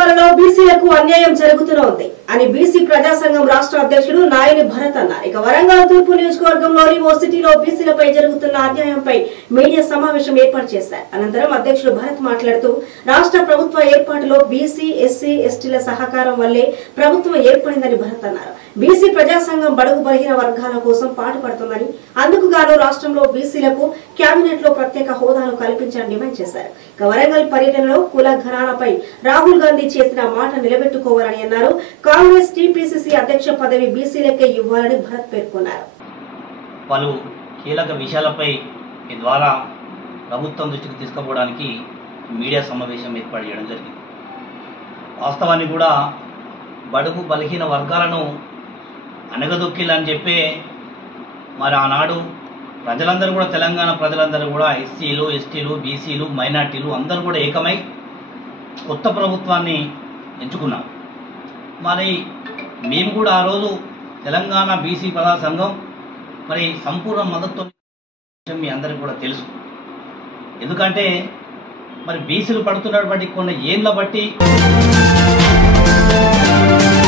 ప్రభుత్వాలలో బీసీలకు అన్యాయం జరుగుతోంది అని బీసీ ప్రజా సంఘం రాష్ట్ర అధ్యక్షుడు నాయని భరత్ అన్నారు. ఇక వరంగల్ తూర్పు నియోజకవర్గంలోని ఓ సిటీలో బీసీలపై జరుగుతున్న అన్యాయంపై మీడియా సమావేశం ఏర్పాటు చేశారు. అనంతరం అధ్యక్షుడు భరత్ మాట్లాడుతూ రాష్ట్ర ప్రభుత్వ ఏర్పాటులో బీసీ, ఎస్సీ, ఎస్టీల సహకారం వల్లే ప్రభుత్వం ఏర్పడిందని భరత్ అన్నారు. బీసీ ప్రజా సంఘం బడుగు బలహీన వర్గాల కోసం పాటుపడుతుందని, అందుకు గాను రాష్ట్రంలో బీసీలకు కేబినెట్ లో ప్రత్యేక హోదాను కల్పించాలని డిమాండ్ చేశారు. ఇక వరంగల్ పర్యటనలో కుల ఘరానాపై రాహుల్ గాంధీ చేసిన మాట నిలబెట్టుకోవాలని అన్నారు. కాంగ్రెస్ టీపీసీసీ అధ్యక్ష పదవి బీసీలకే ఇవ్వాలని భరత్ పేర్కొన్నారు. పలు కీలక విషయాలపై ఈ ద్వారా ప్రభుత్వం దృష్టికి తీసుకుపోవడానికి మీడియా సమావేశం ఏర్పాటు చేయడం జరిగింది. వాస్తవాన్ని కూడా బడుగు బలహీన వర్గాలను అణగదొక్కిలని చెప్పే మరి ఆనాడు ప్రజలందరూ కూడా, తెలంగాణ ప్రజలందరూ కూడా ఎస్సీలు, ఎస్టీలు, బీసీలు, మైనార్టీలు అందరూ కూడా ఏకమై కొత్త ప్రభుత్వాన్ని ఎంచుకున్నాం. మరి మేము కూడా ఆ రోజు తెలంగాణ బీసీ ప్రజా సంఘం మరి సంపూర్ణ మద్దతు మీ అందరికీ కూడా తెలుసు. ఎందుకంటే మరి బీసీలు పడుతున్నటువంటి కొన్ని ఏళ్ళ బట్టి